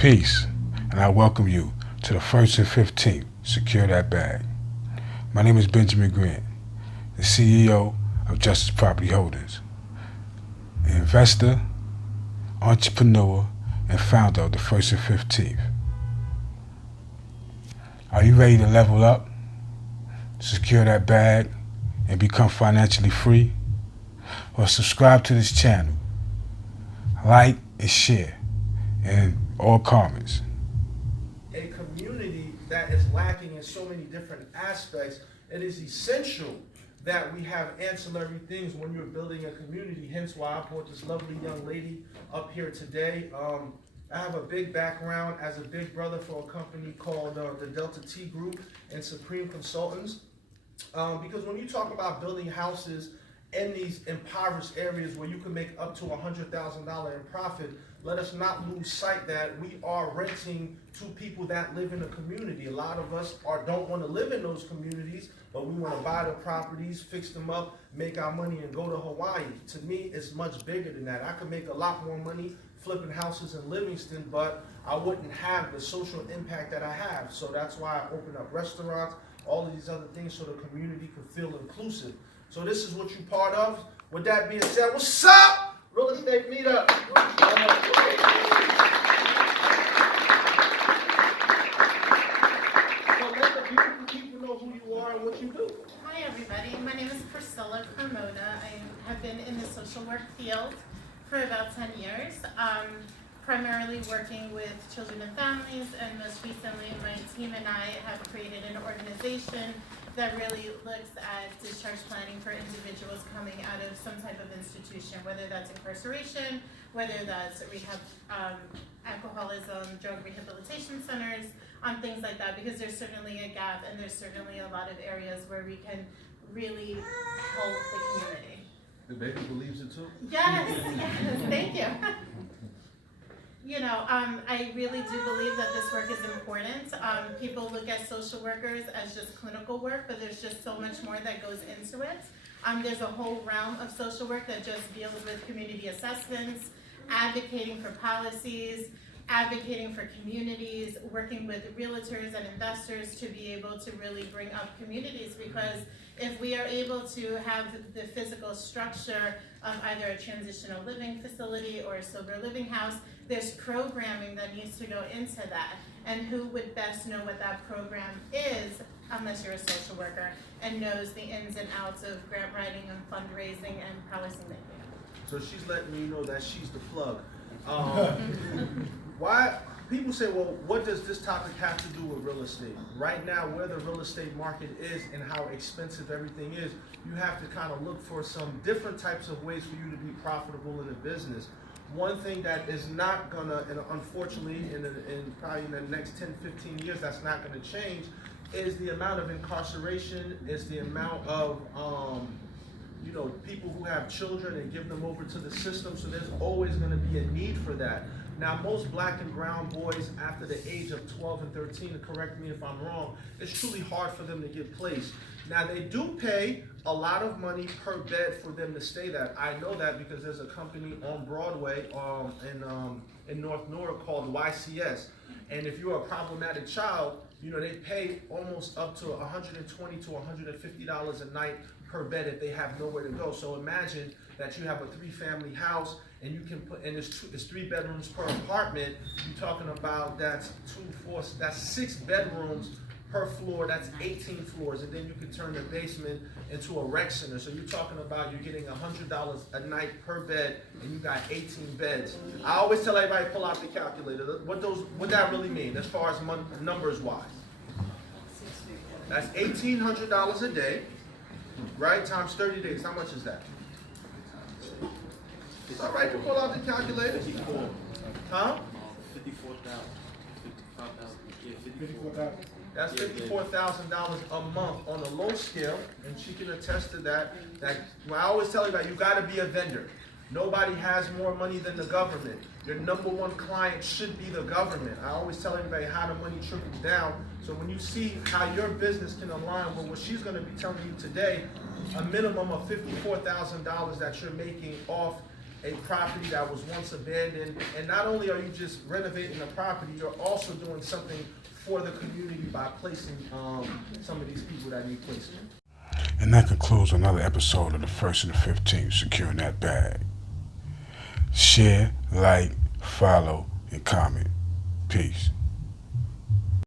Peace, and I welcome you to the 1st and 15th Secure That Bag. My name is Benjamin Grant, the CEO of Justice Property Holdings, an investor, entrepreneur, and founder of the 1st and 15th. Are you ready to level up, secure that bag, and become financially free? Or subscribe to this channel, like and share, and all comments. A community that is lacking in so many different aspects, it is essential that we have ancillary things when you're building a community, hence why I brought this lovely young lady up here today. I have a big background as a big brother for a company called the Delta T Group and Supreme Consultants. Because when you talk about building houses in these impoverished areas where you can make up to $100,000 in profit, let us not lose sight that we are renting to people that live in a community. A lot of us don't want to live in those communities, but we want to buy the properties, fix them up, make our money, and go to Hawaii. To me, it's much bigger than that. I could make a lot more money flipping houses in Livingston, but I wouldn't have the social impact that I have. So that's why I open up restaurants, all of these other things, so the community can feel inclusive. So this is what you're part of. With that being said, what's up? Real estate meetup. So let the beautiful people know who you are and what you do. Hi everybody, my name is Priscilla Carmona. I have been in the social work field for about 10 years, primarily working with children and families, and most recently my team and I have created an organization that really looks at discharge planning for individuals coming out of some type of institution, whether that's incarceration, whether that's rehab, alcoholism, drug rehabilitation centers, things like that, because there's certainly a gap and there's certainly a lot of areas where we can really help the community. The baby believes it too? Yes, yes, thank you. You know, I really do believe that this work is important. People look at social workers as just clinical work, but there's just so much more that goes into it. There's a whole realm of social work that just deals with community assessments, advocating for policies, advocating for communities, working with realtors and investors to be able to really bring up communities, because if we are able to have the physical structure of either a transitional living facility or a sober living house, there's programming that needs to go into that. And who would best know what that program is unless you're a social worker and knows the ins and outs of grant writing and fundraising and policy making. So she's letting me know that she's the plug. Why people say, well, what does this topic have to do with real estate? Right now, where the real estate market is and how expensive everything is, you have to kind of look for some different types of ways for you to be profitable in a business. One thing that is not gonna, and unfortunately, in probably in the next 10, 15 years, that's not gonna change, is the amount of incarceration, is the amount of people who have children and give them over to the system. So there's always going to be a need for that. Now, most black and brown boys after the age of 12 and 13, to correct me if I'm wrong, it's truly hard for them to get placed. Now, they do pay a lot of money per bed for them to stay there. I know that because there's a company on Broadway in North Newark called YCS. And if you're a problematic child, they pay almost up to $120 to $150 a night per bed if they have nowhere to go. So imagine that you have a 3-family house and you can put, and it's 3 bedrooms per apartment. You're talking about that's 6 bedrooms per floor, that's 18 floors, and then you can turn the basement into a rec center. So you're talking about you're getting $100 a night per bed, and you got 18 beds. I always tell everybody pull out the calculator. What that really mean as far as numbers wise? That's $1,800 a day, right? Times 30 days. How much is that? It's all right to pull out the calculator. 54. Huh? 54,000. 55,000. Yeah, 54,000. That's $54,000 a month on a low scale, and she can attest to that. I always tell you that you got to be a vendor. Nobody has more money than the government. Your number one client should be the government. I always tell everybody how the money trickles down. So when you see how your business can align with what she's going to be telling you today, a minimum of $54,000 that you're making off a property that was once abandoned. And not only are you just renovating the property, you're also doing something for the community by placing some of these people that need placement. And that concludes another episode of the 1st and the 15th, Securing That Bag. Share, like, follow, and comment. Peace.